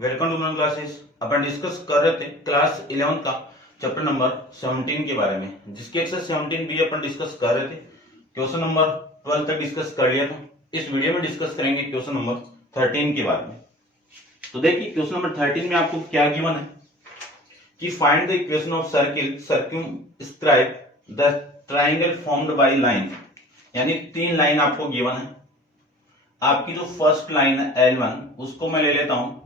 Welcome to my classes. अपन discuss कर रहे थे क्लास 11 का चैप्टर नंबर 17 के बारे में, जिसके एक्सरसाइज 17 भी अपन डिस्कस कर रहे थे। क्वेश्चन नंबर 12 तक डिस्कस कर लिया था। इस वीडियो में डिस्कस करेंगे क्वेश्चन नंबर 13 के बारे में। तो देखिए क्वेश्चन नंबर 13 में आपको क्या गिवन है कि find the equation of circle circumscribe the triangle formed by line, यानी तीन लाइन आपको गिवन है। आपकी जो फर्स्ट लाइन है L1 उसको मैं ले लेता हूं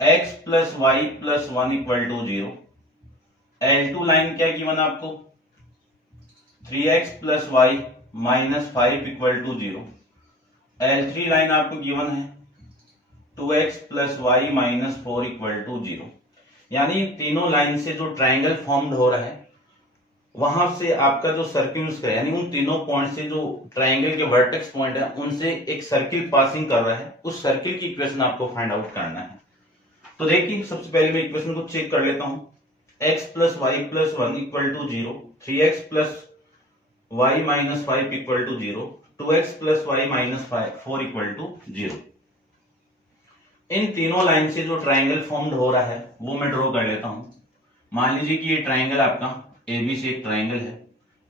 x plus y plus 1 equal to 0। L2 line क्या गिवन है आपको 3x plus y minus 5 equal to 0। L3 line आपको गिवन है 2x plus y minus 4 equal to 0। यानी तीनों लाइन से जो ट्राइंगल फॉर्म्ड हो रहा है वहां से आपका जो सर्किल यानी उन तीनों पॉइंट से जो ट्राइंगल के वर्टेक्स पॉइंट है उनसे एक सर्किल पासिंग कर रहा है, उस सर्किल की इक्वेशन आपको फाइंड आउट करना है। तो देखिए सबसे पहले मैं इक्वेशन को चेक कर लेता हूं। x plus y plus 1 equal to 0, 3x plus y minus 5 equal to 0, 2x plus y minus 4 equal to 0। इन तीनों लाइन से जो ट्राइंगल फॉर्म्ड हो रहा है वो मैं ड्रॉ कर लेता हूं। मान लीजिए कि ये ट्राइंगल आपका ए बी से एक ट्राइंगल है,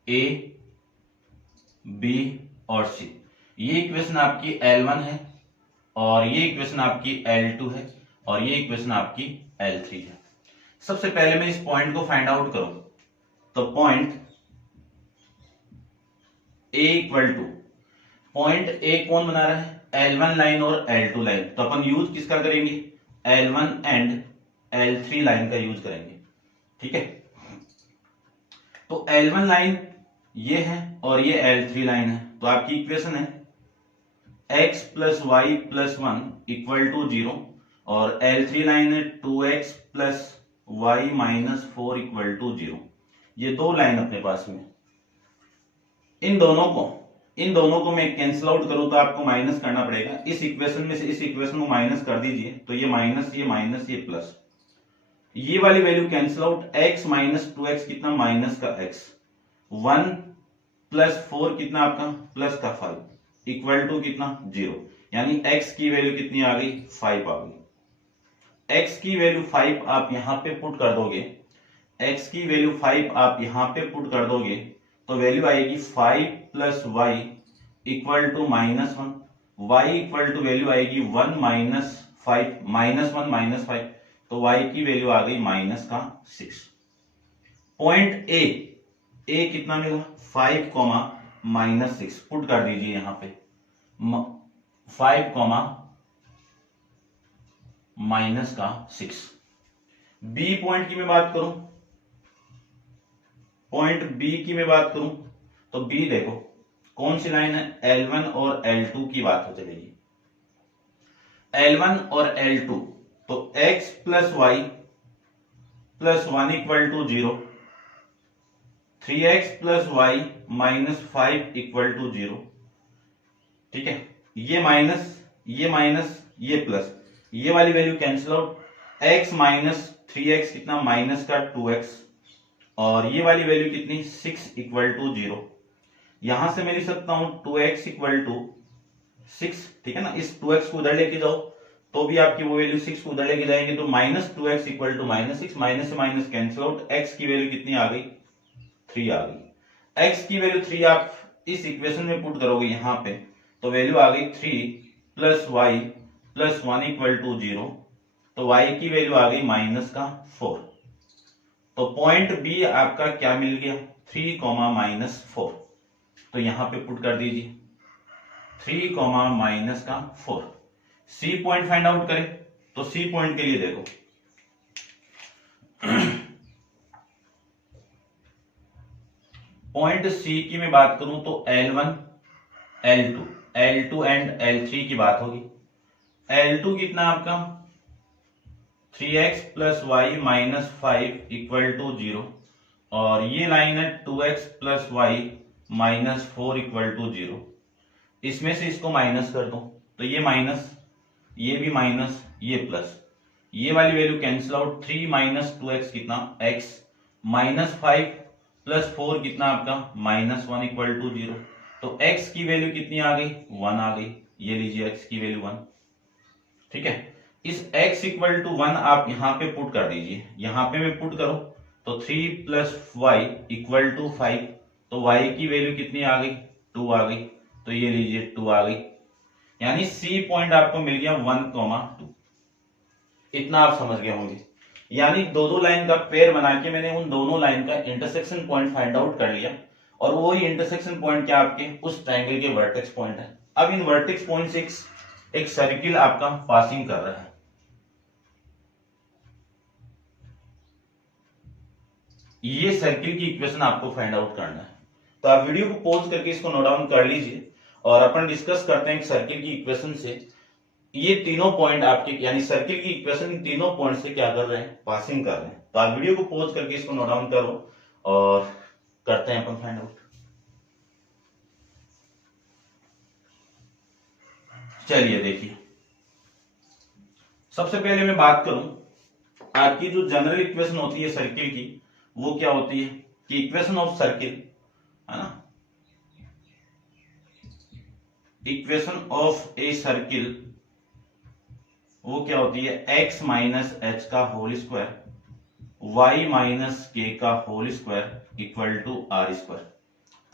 ए बी और सी। ये इक्वेशन आपकी L1 है और ये इक्वेशन आपकी L2 है और ये इक्वेशन आपकी L3 है। सबसे पहले मैं इस पॉइंट को फाइंड आउट करूं तो point A equal two point A कौन बना रहा है L1 लाइन और L2 लाइन। तो अपन यूज किसका करेंगे L1 एंड L3 लाइन का यूज करेंगे, ठीक है। तो L1 लाइन ये है और ये L3 लाइन है। तो आपकी इक्वेशन है x plus y plus 1 equal to 0 और L3 लाइन है 2x plus y minus 4 equal to 0। ये दो लाइन अपने पास में। इन दोनों को मैं कैंसिल आउट करूं तो आपको माइनस करना पड़ेगा। इस इक्वेशन में से इस इक्वेशन को माइनस कर दीजिए तो ये माइनस ये प्लस, ये वाली value cancel out. x minus 2x कितना माइनस का x, 1 प्लस 4 कितना आपका प्लस का 5 इक्वल टू कितना 0। यानी x की वैल्यू कितनी आ गई 5 आ गई। x की वैल्यू 5 आप यहां पे पुट कर दोगे, x की वैल्यू 5 आप यहां पे पुट कर दोगे तो वैल्यू आएगी 5 plus y equal to minus 1। Y equal to value आएगी 1 माइनस 5 माइनस 1 माइनस 5, तो y की वैल्यू आ गई माइनस का 6। पॉइंट ए कितना मिला 5 कॉमा माइनस 6 पुट कर दीजिए यहां पे 5 कॉमा माइनस का 6। बी पॉइंट की मैं बात करूं, पॉइंट बी की मैं बात करूं तो बी देखो कौन सी लाइन है L1 और L2 की बात हो चलेगी। L1 और L2 तो x plus y plus 1 equal to 0, 3x plus y minus 5 equal to 0, ठीक है। ये माइनस ये प्लस, ये वाली value cancel out. x minus 3x कितना माइनस का 2x और ये वाली वैल्यू कितनी 6 इक्वल टू 0। यहां से मैं लिख सकता हूं 2x इक्वल टू 6, ठीक है ना। इस 2x को उधर लेके जाओ तो भी आपकी वो वैल्यू 6 को उधर लेके जाएंगे तो minus 2x equal to minus 6, minus से माइनस कैंसिल आउट। x की वैल्यू कितनी आ गई 3 आ गई। x की वैल्यू 3 आप इस इक्वेशन में पुट करोगे यहां पे तो वैल्यू आ गई 3 plus y plus 1 equal to 0, तो y की वैल्यू आ गई माइनस का 4। तो पॉइंट बी आपका क्या मिल गया 3 कॉमा माइनस 4, तो यहां पे पुट कर दीजिए 3 कॉमा माइनस का 4। सी पॉइंट फाइंड आउट करें तो सी पॉइंट के लिए देखो पॉइंट सी की मैं बात करूं तो L1 L2 एंड L3 की बात होगी। L2 कितना आपका 3x plus y minus 5 equal to 0 और ये लाइन है 2x plus y minus 4 equal to 0। इसमें से इसको माइनस कर दो तो ये माइनस, ये भी माइनस, ये प्लस, ये वाली value cancel out. 3 minus 2x कितना x माइनस 5 प्लस 4 कितना आपका माइनस 1 इक्वल टू 0। तो x की वैल्यू कितनी आ गई 1 आ गई। ये लीजिए x की वैल्यू 1, ठीक है। इस x इक्वल टू 1 आप यहां पे पुट कर दीजिए, यहां पे मैं पुट करूं तो 3 प्लस वाई इक्वल टू 5, तो y की वैल्यू कितनी आ गई, 2 आ गई, तो ये लीजिए 2 आ गई, यानी सी पॉइंट आपको मिल गया 1,2। इतना आप समझ गए होंगे। यानी दो दो लाइन का पेयर बना के मैंने उन दोनों लाइन का इंटरसेक्शन पॉइंट फाइंड आउट कर लिया, और वही इंटरसेक्शन पॉइंट क्या आपके उस ट्रायंगल के वर्टेक्स पॉइंट है। अब इन वर्टेक्स पॉइंट से एक सर्किल आपका पासिंग कर रहा है। ये सर्किल की इक्वेशन आपको फाइंड आउट करना है, तो आप वीडियो को पॉज करके इसको नोट डाउन कर लीजिए और अपन डिस्कस करते हैं एक सर्किल की इक्वेशन से। ये तीनों पॉइंट आपके यानी सर्किल की इक्वेशन इन तीनों पॉइंट से क्या कर रहे हैं, पासिंग कर रहे हैं। तो आप वीडियो को पॉज करके इसको नोट डाउन करो और करते हैं अपन फाइंड आउट। चलिए देखिए, सबसे पहले मैं बात करूं आपकी जो जनरल इक्वेशन होती है सर्किल की, वो क्या होती है कि इक्वेशन ऑफ सर्किल है ना, इक्वेशन ऑफ ए सर्किल वो क्या होती है, x माइनस एच का whole square y minus k का whole square equal to r square.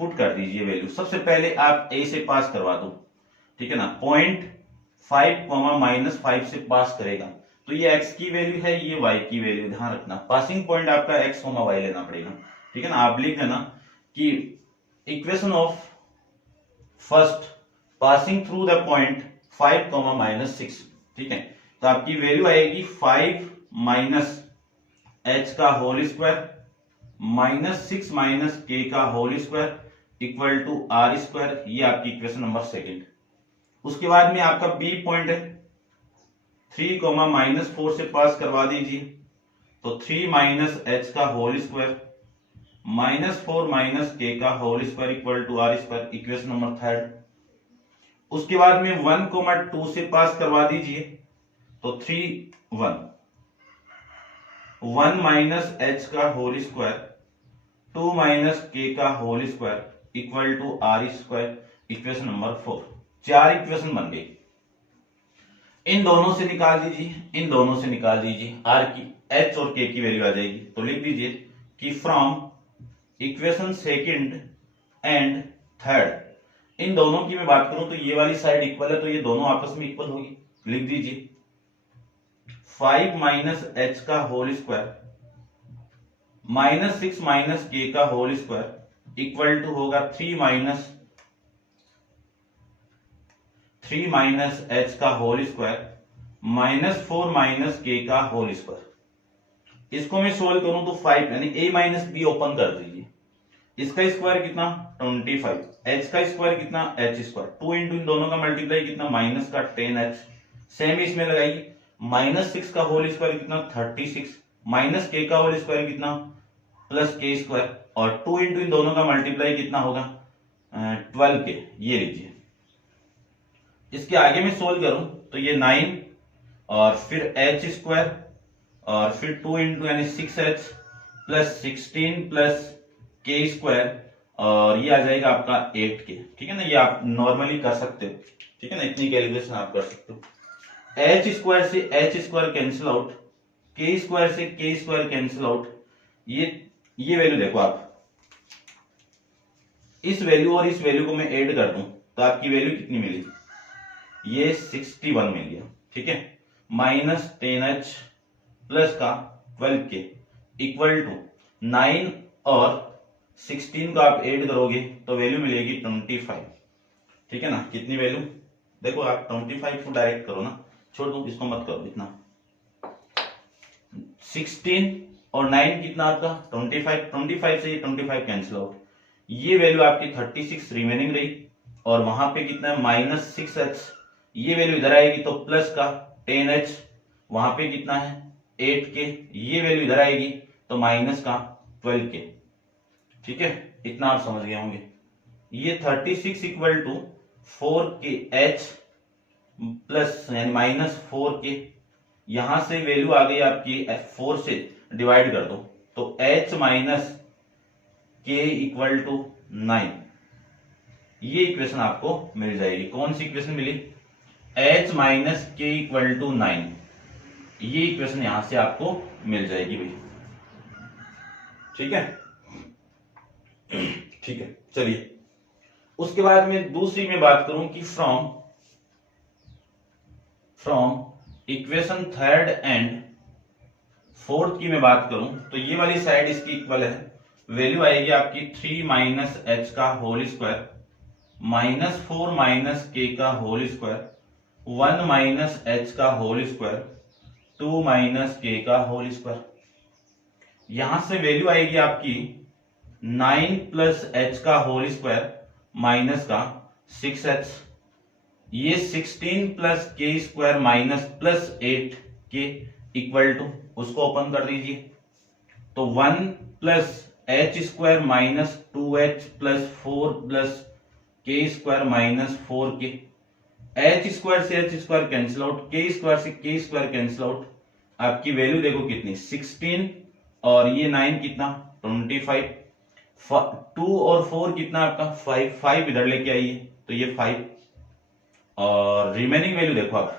Put कर दीजिए वैल्यू। सबसे पहले आप a से पास करवा दो, ठीक है ना, 0.5 माइनस 5 से पास करेगा, तो ये x की वैल्यू है, ये y की वैल्यू, ध्यान रखना पासिंग पॉइंट आपका x, y लेना पड़ेगा, ठीक है ना। आप लिख देना कि equation of first passing through the point 5 minus 6, ठीक है। तो आपकी वैल्यू आएगी 5 माइनस एच का whole square minus 6 minus k का whole square equal to r square. ये आपकी इक्वेशन नंबर सेकंड। उसके बाद में आपका बी पॉइंट है, 3 माइनस 4 से पास करवा दीजिए, तो 3 माइनस एच का whole square minus 4 minus k का whole square equal to r square, equation number third. उसके बाद में 1,2 से पास करवा दीजिए, तो 1 माइनस एच का होल स्क्वायर 2 माइनस के का whole square equal to r square, equation number 4। 4 equation बन गई। इन दोनों से निकाल दीजिए, इन दोनों से निकाल दीजिए, आर की एच और के की वैल्यू आ जाएगी। तो लिख दीजिए कि from equation second and third, इन दोनों की मैं बात करूं तो ये वाली साइड इक्वल है, तो ये दोनों आपस में इक्वल होगी। लिख दीजिए 5 माइनस एच का whole square minus 6 minus k का होल स्क्वायर इक्वल टू होगा 3 माइनस एच का whole square minus 4 minus k का होल स्क्वायर। इसको मैं सोल्व करूं तो 5 यानी a माइनस बी ओपन कर दीजिए, इसका स्क्वायर कितना 25, एच का स्क्वायर कितना एच स्क्वायर, 2 इंटू इन दोनों का मल्टीप्लाई कितना माइनस का 10h, सेम इसमें लगाइए, माइनस 6 का होल स्क्वायर कितना 36, माइनस के का होल स्क्वायर कितना प्लस के स्क्वायर, और 2 इंटू इन दोनों का मल्टीप्लाई कितना होगा 12 के। ये लीजिए, इसके आगे में सोल्व करूं तो ये 9 और फिर एच स्क्वायर और फिर 2 इंटू यानी 6h प्लस 16 प्लस के स्क्वायर, और ये आ जाएगा आपका 8k, ठीक है ना। ये आप नॉर्मली कर सकते हो, ठीक है ना, इतनी कैलकुलेशन आप कर सकते हो। एच स्क्वायर से एच स्क्वायर कैंसिल आउट, के स्क्वायर से के स्क्वायर कैंसिल आउट। ये वैल्यू देखो आप, इस वैल्यू और इस वैल्यू को मैं ऐड कर दूं तो आपकी वैल्यू कितनी मिली, ये 61 मिल गया, ठीक है। माइनस 10h प्लस का 12k इक्वल टू 9 और 16 का आप ऐड करोगे तो वैल्यू मिलेगी 25, ठीक है ना। कितनी वैल्यू देखो आप, 25 को डायरेक्ट करो ना, छोड़ दो इसको मत करो इतना। 16 और 9 कितना आपका 25 से ये 25 कैंसिल आउट, ये वैल्यू आपकी 36 रिमेनिंग रही, और वहां पे कितना है माइनस 6h, ये वैल्यू इधर आएगी तो प्लस का 10h, वहां पे कितना है 8k, ये वैल्यू इधर आएगी तो माइनस का 12k, ठीक है। इतना आप समझ गए होंगे। ये 36 इक्वल टू 4kh प्लस यानी माइनस 4k, यहां से वैल्यू आ गई आपकी 4 से डिवाइड कर दो तो h minus k equal to 9, ये इक्वेशन आपको मिल जाएगी। कौन सी इक्वेशन मिली, h minus k equal to 9, ये इक्वेशन यहां से आपको मिल जाएगी भाई। ठीक है, ठीक है। चलिए उसके बाद में दूसरी में बात करूं कि from equation third and fourth की मैं बात करूं तो ये वाली साइड इसकी इक्वल है, वैल्यू आएगी आपकी 3 माइनस एच का whole square minus 4 minus k का होल स्क्वायर 1 माइनस एच का होल स्क्वायर 2 माइनस के का होल स्क्वायर। यहां से वैल्यू आएगी आपकी 9 प्लस एच का होल स्क्वायर माइनस का 6h, ये 16 प्लस के स्क्वायर माइनस प्लस 8 के इक्वल टू, उसको ओपन कर दीजिए तो 1 plus H square minus 2h plus 4 plus के स्क्वायर माइनस 4 के, एच स्क्वायर से एच स्क्वायर कैंसिल आउट, के स्क्वायर से के स्क्वायर कैंसिल आउट, आपकी वैल्यू देखो कितनी 16 और ये 9 कितना 25, 2 और 4 कितना आपका 5, 5 इधर लेके आइए तो ये 5 और रिमेनिंग वैल्यू देखो आप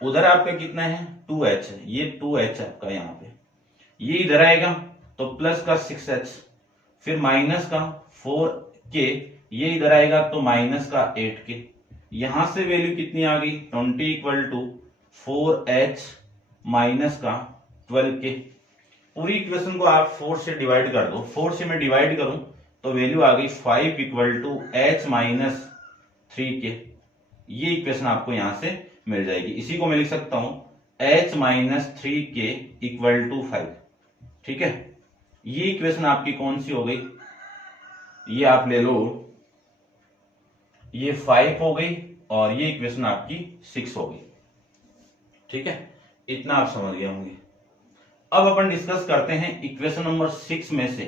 उधर आपका कितना है 2h है, ये 2h आपका यहाँ पे, ये इधर आएगा तो प्लस का 6h, फिर माइनस का 4k, ये इधर आएगा तो माइनस का 8k, यहां से वैल्यू कितनी आ गई 20 इक्वल टू 4h माइनस का 12k। पूरी इक्वेशन को आप 4 से डिवाइड कर दो, 4 से मैं डिवाइड करूं तो वैल्यू आ गई 5 equal to h minus 3k, ये इक्वेशन आपको यहां से मिल जाएगी। इसी को मैं लिख सकता हूं h minus 3k equal to 5। ठीक है, ये इक्वेशन आपकी कौन सी हो गई, ये आप ले लो, ये 5 हो गई और ये इक्वेशन आपकी 6 हो गई। ठीक है, इतना आप समझ गए होंगे। अब अपन डिस्कस करते हैं इक्वेशन नंबर 6 में से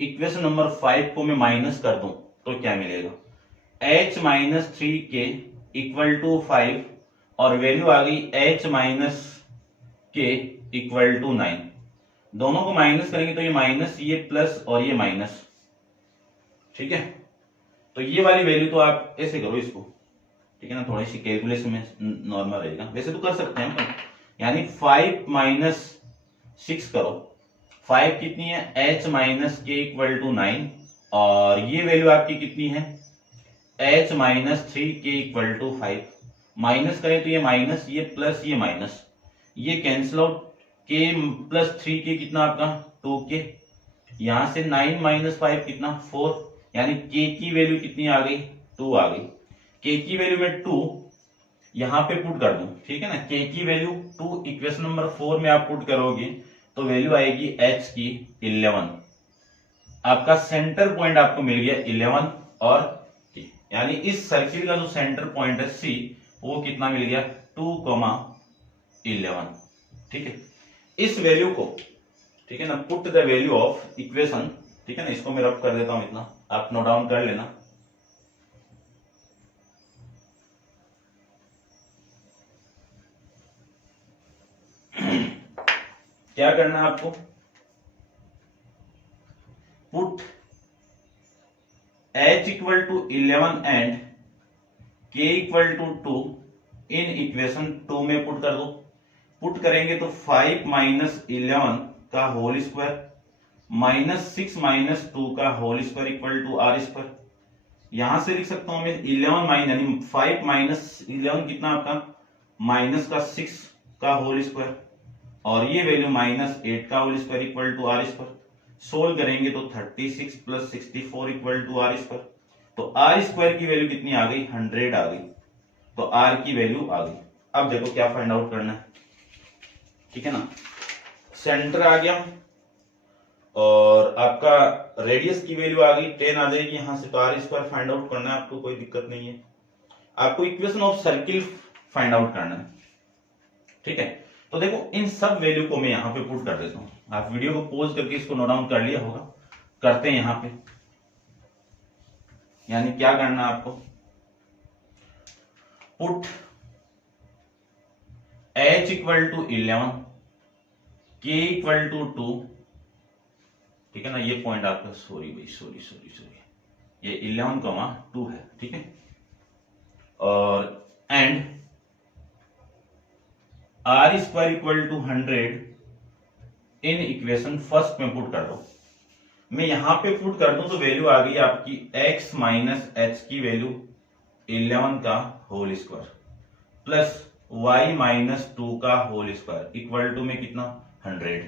इक्वेशन नंबर 5 को मैं माइनस कर दूं तो क्या मिलेगा, h minus 3k equal to 5 और वैल्यू आ गई h minus k equal to 9, दोनों को माइनस करेंगे तो ये माइनस, ये प्लस और ये माइनस। ठीक है, तो ये वाली वैल्यू तो आप ऐसे करो इसको, ठीक है ना, थोड़ी सी कैलकुलेशन में नॉर्मल रहेगा, वैसे तो कर सकते हैं अपन, यानी 5 माइनस 6 करो, 5 कितनी है h minus k equal to 9 और ये वैल्यू आपकी कितनी है h minus 3k equal to 5, minus करें तो ये माइनस, ये प्लस, ये माइनस, ये cancel out, k plus 3k कितना आपका 2k, यहां से 9 माइनस 5 कितना 4, यानी k की वैल्यू कितनी आ गई 2 आ गई, k की वैल्यू में 2 यहां पे पुट कर दूं, ठीक है ना, k की वैल्यू 2 इक्वेशन नंबर 4 में आप पुट करोगे तो वैल्यू आएगी h की 11, आपका सेंटर पॉइंट आपको मिल गया 11 और t, यानी इस सर्किल का जो सेंटर पॉइंट है c वो कितना मिल गया 2,11। ठीक है, इस वैल्यू को, ठीक है ना, put the value of equation, ठीक है ना, इसको मैं रब कर देता हूं, इतना आप नोट डाउन कर लेना। क्या करना है आपको, put h equal to 11 and k equal to 2 in equation 2 में पुट कर दो, पुट करेंगे तो 5 माइनस 11 का होल स्क्वायर माइनस 6 माइनस 2 का whole square equal to r square, यहां से लिख सकता हूं मैं 11 माइनस, यानी 5 माइनस 11 कितना आपका माइनस का 6 का होल स्क्वायर और ये वैल्यू माइनस 8 का whole square equal to r square, solve करेंगे तो 36 plus 64 equal to r square, तो आर स्क्वायर की वैल्यू कितनी आ गई 100 आ गई, तो आर की वैल्यू आ गई। अब देखो क्या फाइंड आउट करना है, ठीक है ना, सेंटर आ गया और आपका रेडियस की वैल्यू आ गई 10 आ जाएगी यहां से, तो आर स्क्वायर फाइंड आउट करना है आपको, कोई दिक्कत नहीं है, आपको equation of circle find out करना है। ठीक है, तो देखो इन सब वैल्यू को मैं यहां पे पुट कर देता हूं, आप वीडियो को पॉज करके इसको नोट डाउन कर लिया होगा, करते हैं यहां पे, यानी क्या करना है आपको, put h equal to 11 k equal to 2, ठीक है ना, ये पॉइंट आपका, सॉरी भाई, सॉरी सॉरी सॉरी, ये 11,2 है, ठीक है, और and r square equal to 100 in equation first में पुट कर दो। मैं यहां पे पुट कर दूं तो वैल्यू आ गई आपकी x माइनस एच की वैल्यू 11 का whole square plus y minus 2 का होल स्क्वायर इक्वल टू में कितना 100।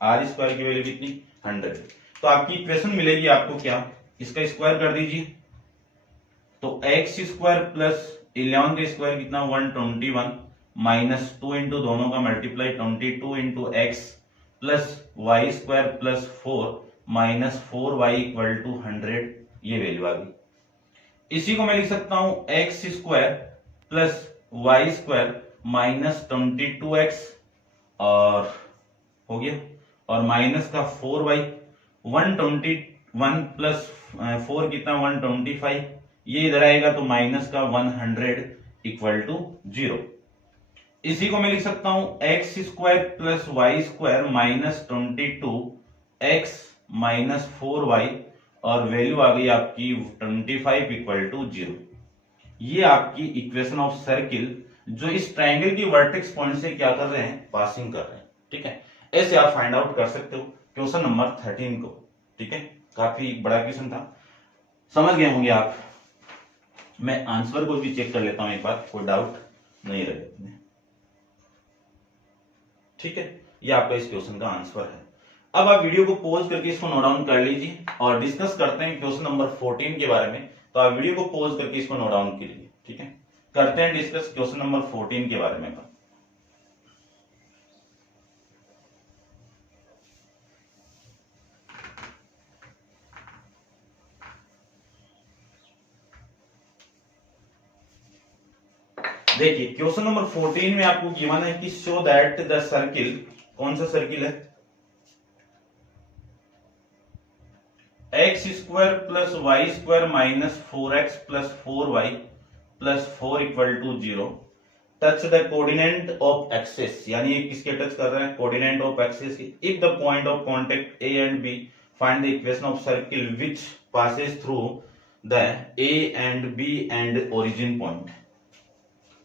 आर स्क्वायर की वैल्यू कितनी 100। तो आपकी इक्वेशन मिलेगी आपको क्या, इसका स्क्वायर कर दीजिए तो एक्स स्क्वायर प्लस 11 का स्क्वायर कितना 121 माइनस 2 इंटू दोनों का multiply 22 into x plus y square plus 4 minus 4y equal to 100। ये वैल्यू आ गई। इसी को मैं लिख सकता हूं x square plus y square minus 22x और हो गया और माइनस का 4y 121 प्लस 4 कितना 125, ये इधर आएगा तो माइनस का 100 इक्वल टू 0। इसी को मैं लिख सकता हूं x square plus y square minus 22x minus 4y और वैल्यू आ गई आपकी 25 इक्वल टू 0। ये आपकी इक्वेशन ऑफ सर्किल जो इस ट्रायंगल की वर्टेक्स पॉइंट से क्या कर रहे हैं, पासिंग कर रहे हैं। ठीक है, ऐसे आप फाइंड आउट कर सकते हो क्वेश्चन नंबर 13 को। ठीक है, काफी बड़ा क्वेश्चन था, समझ गए होंगे आप। मैं आंसर को भी चेक कर लेता हूं एक बार, कोई डाउट नहीं रहे। ठीक है, ये आपका इस क्वेश्चन का आंसर है। अब आप वीडियो को पॉज करके इसको नोट डाउन कर लीजिए और डिस्कस करते हैं क्वेश्चन नंबर 14 के बारे में। तो आप वीडियो को पॉज करके इसको नोट डाउन कीजिए। ठीक है, करते हैं डिस्कस क्वेश्चन नंबर 14 के बारे में। देखिए क्वेश्चन नंबर 14 में आपको गिवन है कि शो दैट द सर्किल, कौन सा सर्किल है, x square plus y square minus 4x plus 4y plus 4 equal to 0 touch the coordinate of axis, यानी ये किसके टच कर रहे हैं, coordinate of axis. If the point of contact a and b, find the equation of circle which passes through the a and b and origin point.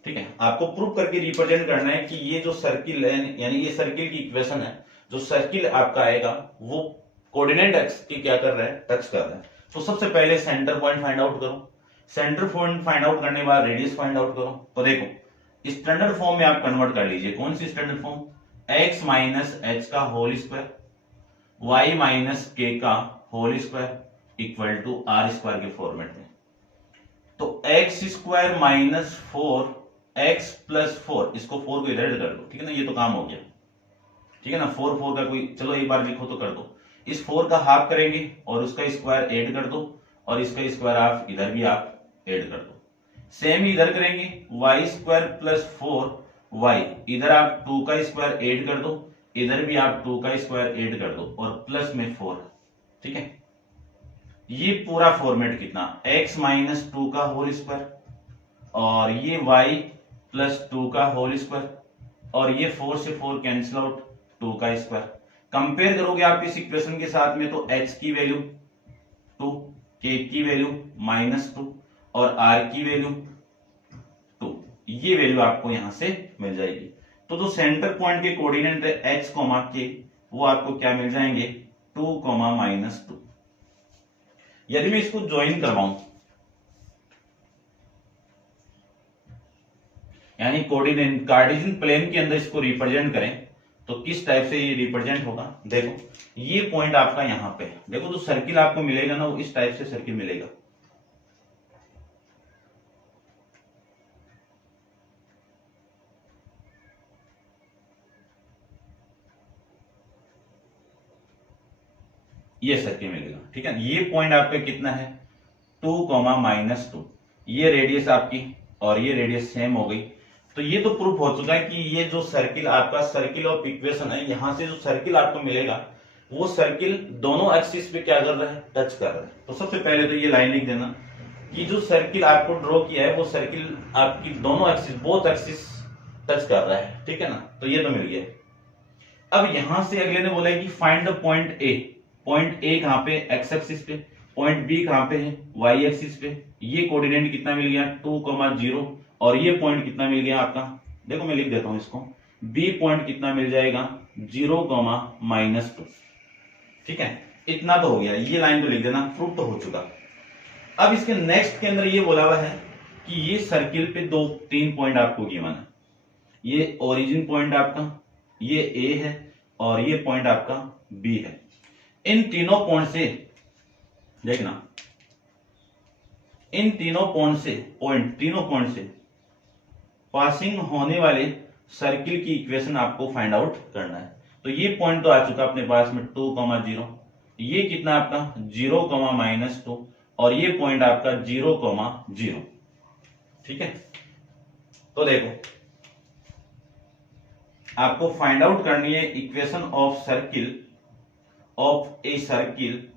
ठीक है, आपको prove करके रिप्रेजेंट करना है कि ये जो सर्किल है, यानी ये सर्किल की इक्वेशन है, जो सर्किल आपका आएगा वो कोऑर्डिनेट एक्स की क्या कर रहा है, टच कर रहा है। तो सबसे पहले सेंटर पॉइंट फाइंड आउट करो, सेंटर पॉइंट फाइंड आउट करने के बाद रेडियस फाइंड आउट करो। तो देखो स्टैंडर्ड फॉर्म में आप कन्वर्ट कर लीजिए, कौन सी standard form, x minus h का whole square y minus k का whole square equal to r square के फॉर्मेट में। तो x square minus 4x plus 4, इसको 4 को इधर कर दो। ठीक है ना, ये तो काम हो गया। ठीक है ना, 4 का कोई, चलो एक बार लिखो तो कर दो। इस 4 का हाफ करेंगे और उसका स्क्वायर ऐड कर दो और इसका स्क्वायर आप इधर भी आप ऐड कर दो। सेम इधर करेंगे वाई स्क्वायर प्लस 4y, इधर आप 2 का स्क्वायर ऐड कर दो, इधर भी आप 2 का स्क्वायर ऐड कर दो और प्लस में 4। ठीक है, ये पूरा फॉर्मेट कितना, x माइनस 2 का होल स्क्वायर और ये y प्लस 2 का होल स्क्वायर और ये 4 से 4 कैंसिल आउट, 2 का स्क्वायर। कंपेयर करोगे आप इस इक्वेशन के साथ में तो h की वैल्यू 2, k की वैल्यू -2 और r की वैल्यू 2, ये वैल्यू आपको यहां से मिल जाएगी। तो जो सेंटर पॉइंट के कोऑर्डिनेट है h, k, वो आपको क्या मिल जाएंगे 2, -2। यदि मैं इसको ज्वाइन करवाऊं, यानी कोऑर्डिनेट कार्टेशियन प्लेन के अंदर इसको रिप्रेजेंट करें तो किस टाइप से ये रिप्रेजेंट होगा। देखो ये पॉइंट आपका यहां पे है, देखो जो सर्किल आपको मिलेगा ना वो इस टाइप से सर्किल मिलेगा। ये सर्किल मिलेगा। ठीक है, ये पॉइंट आपका कितना है 2, -2, ये रेडियस आपकी और ये रेडियस सेम हो गई। तो ये तो प्रूफ हो चुका है कि ये जो सर्किल आपका सर्किल ऑफ इक्वेशन है, यहां से जो सर्किल आपको मिलेगा वो सर्किल दोनों एक्सिस पे क्या कर रहा है, टच कर रहा है। तो सबसे पहले तो ये लाइन लिख देना कि जो सर्किल आपको ड्रॉ किया है वो सर्किल आपकी दोनों एक्सिस, बोथ एक्सिस टच कर रहा है। ठीक है ना, तो ये तो मिल गया। अब यहां से अगले ने बोला है कि find the point A. Point A कहां पे, एक्स एक्सिस पे, पॉइंट बी कहां पे है, वाई एक्सिस पे। ये कोऑर्डिनेट कितना मिल गया 2, 0 और ये पॉइंट कितना मिल गया आपका, देखो मैं लिख देता हूं इसको, बी पॉइंट कितना मिल जाएगा 0,-2। ठीक है, इतना तो हो गया, ये लाइन तो लिख देना, प्रूफ तो हो चुका। अब इसके नेक्स्ट के अंदर ये बोला हुआ है कि ये सर्किल पे 3 पॉइंट आपको गिवन है। ये ओरिजिन पॉइंट आपका, ये ए है और ये पॉइंट आपका बी है। इन तीनों पॉइंट से देखना, इन तीनों पॉइंट से पासिंग होने वाले सर्किल की इक्वेशन आपको फाइंड आउट करना है। तो ये पॉइंट तो आ चुका अपने पास में 2,0, ये कितना आपका 0,-2 और ये पॉइंट आपका 0,0। ठीक है, तो देखो आपको फाइंड आउट करनी है equation of a circle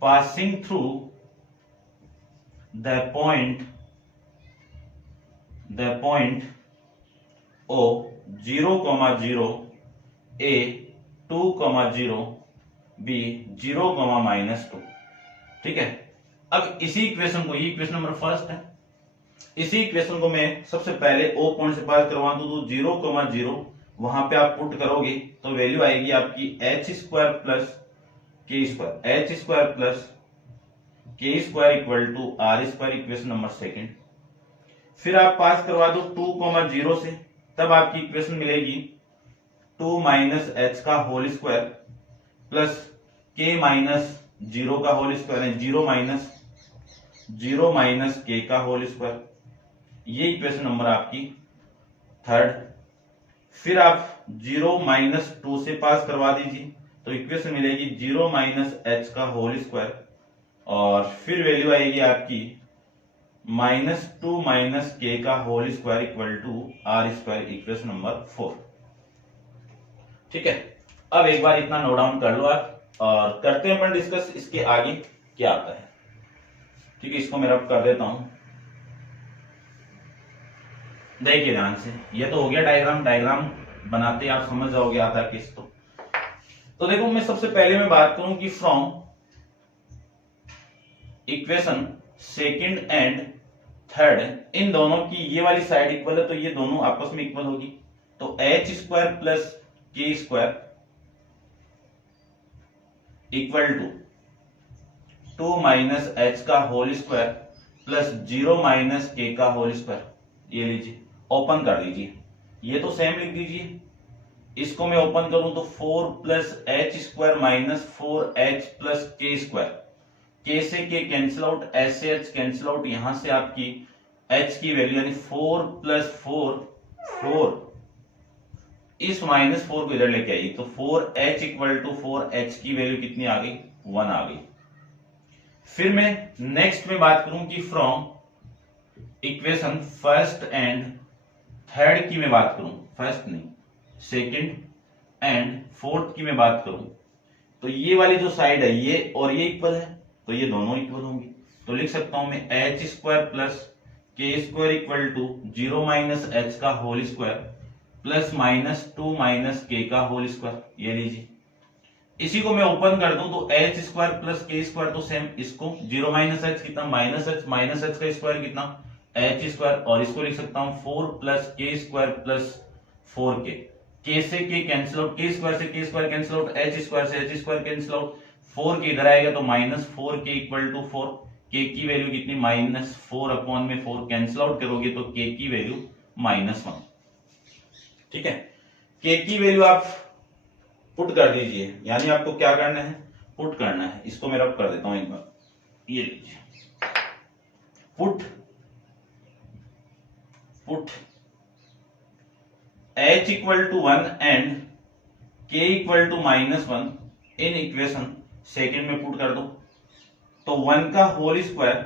passing through the point O 0,0, A 2,0, B 0,-2। ठीक है, अब इसी इक्वेशन को, ये इक्वेशन नंबर फर्स्ट है, इसी इक्वेशन को मैं सबसे पहले O पॉइंट से पास करवा दूं तो 0,0 वहां पे आप पुट करोगे तो वैल्यू आएगी आपकी h² plus k² equal to r², equation number second. फिर आप पास करवा दो 2,0 से, तब आपकी इक्वेशन मिलेगी 2 - h का होल स्क्वायर प्लस k - 0 का होल स्क्वायर है 0 - k का होल स्क्वायर। ये इक्वेशन नंबर आपकी थर्ड। फिर आप 0 - 2 से पास करवा दीजिए तो इक्वेशन मिलेगी 0 - h का होल स्क्वायर और फिर वैल्यू आएगी आपकी -2 - k का whole square equal to r², equation number 4। ठीक है, अब एक बार इतना नोट डाउन कर लो आप और करते हैं अपन डिस्कस इसके आगे क्या आता है। ठीक है, इसको मैं रब कर देता हूं, देखिए ध्यान से। ये तो हो गया डायग्राम बनाते आप समझ जाओगे आता किस। तो देखो मैं सबसे पहले मैं बात करूं कि from equation second and third, इन दोनों की ये वाली साइड इक्वल है तो ये दोनों आपस में इक्वल होगी। तो h² plus k² equal to 2 - h का होल स्क्वायर प्लस 0 - k का होल स्क्वायर। ये लीजिए, ओपन कर दीजिए, ये तो सेम लिख दीजिए। इसको मैं ओपन करूं तो 4 + h² - 4h + k²। k से k कैंसिल आउट, h से h कैंसिल आउट, यहां से आपकी h की वैल्यू यानी 4 + 4 इस -4 को इधर लेके आई तो 4h = 4h की वैल्यू कितनी आ गई 1 आ गई। फिर मैं नेक्स्ट में बात करूं कि from equation first and third की मैं बात करूं, फर्स्ट नहीं सेकंड एंड फोर्थ की मैं बात करूं तो ये वाली जो साइड है ये और ये इक्वल है तो ये दोनों इक्वल होंगी। तो लिख सकता हूं मैं h² plus k² equal to 0 - h का होल स्क्वायर प्लस -2 - k का होल स्क्वायर। ये लीजिए, इसी को मैं ओपन कर दूं तो h² प्लस k² तो सेम, इसको 0 - h कितना -h का स्क्वायर कितना h² और इसको लिख सकता हूं 4 + k² प्लस 4k। k से k कैंसिल आउट, k² से k² कैंसिल आउट, h² से h² कैंसिल आउट, 4k इधर आएगा तो -4k इक्वल टू 4। k की वैल्यू कितनी -4/4 कैंसिल आउट करोगे तो k की वैल्यू -1। ठीक है, k की वैल्यू आप पुट कर दीजिए, यानी आपको क्या करना है पुट करना है। इसको मैं रब कर देता हूं एक बार, ये लीजिए put h = 1 and k = -1 in equation second में पुट कर दो तो 1 का होल स्क्वायर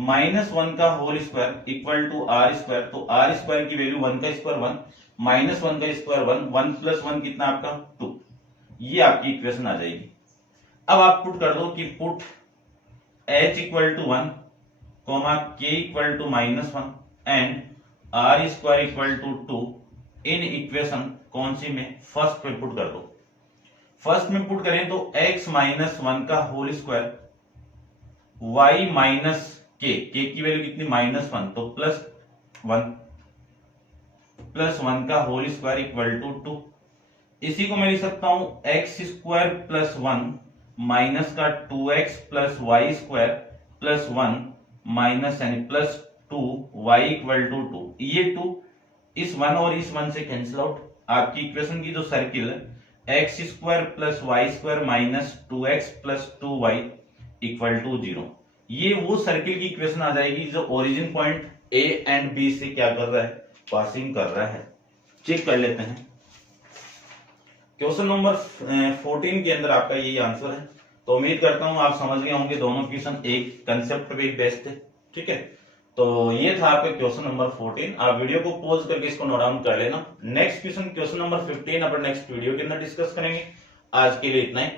-1 का whole square equal to r²। तो r² की वैल्यू 1 का स्क्वायर 1 -1 का स्क्वायर 1, 1 + 1 कितना आपका 2। ये आपकी इक्वेशन आ जाएगी। अब आप पुट कर दो कि put h = 1, k = -1 and r² = 2 in equation कौन सी में फर्स्ट में पुट कर दो। फर्स्ट में पुट करें तो x - 1 का होल स्क्वायर y - k की वैल्यू कितनी -1 तो +1 प्लस 1 का होल स्क्वायर इक्वल टू 2। इसी को मैं लिख सकता हूं एक्स स्क्वायर प्लस 1 माइनस का 2x plus y square plus 1 minus यानी प्लस 2y इक्वल टू 2। ये 2 इस 1 और इस 1 से कैंसिल आउट। आपकी इक्वेशन की जो सर्किल है x square plus y square minus 2x plus 2y equal to 0। ये वो सर्किल की इक्वेशन आ जाएगी जो origin point A and B से क्या कर रहा है, पासिंग कर रहा है। चेक कर लेते हैं। क्वेश्चन नंबर 14 के अंदर आपका यही आंसर है। तो उम्मीद करता हूं आप समझ गए होंगे, दोनों क्वेश्चन एक कंसेप्ट पे बेस्ड थे। ठीक है, तो ये था आपका क्वेश्चन नंबर 14। आप वीडियो को पॉज करके इसको नोट डाउन कर लेना। नेक्स्ट क्वेश्चन, क्वेश्चन नंबर 15 अपन नेक्स्ट वीडियो के अंदर डिस्कस करेंगे। आज के लिए इतना ही।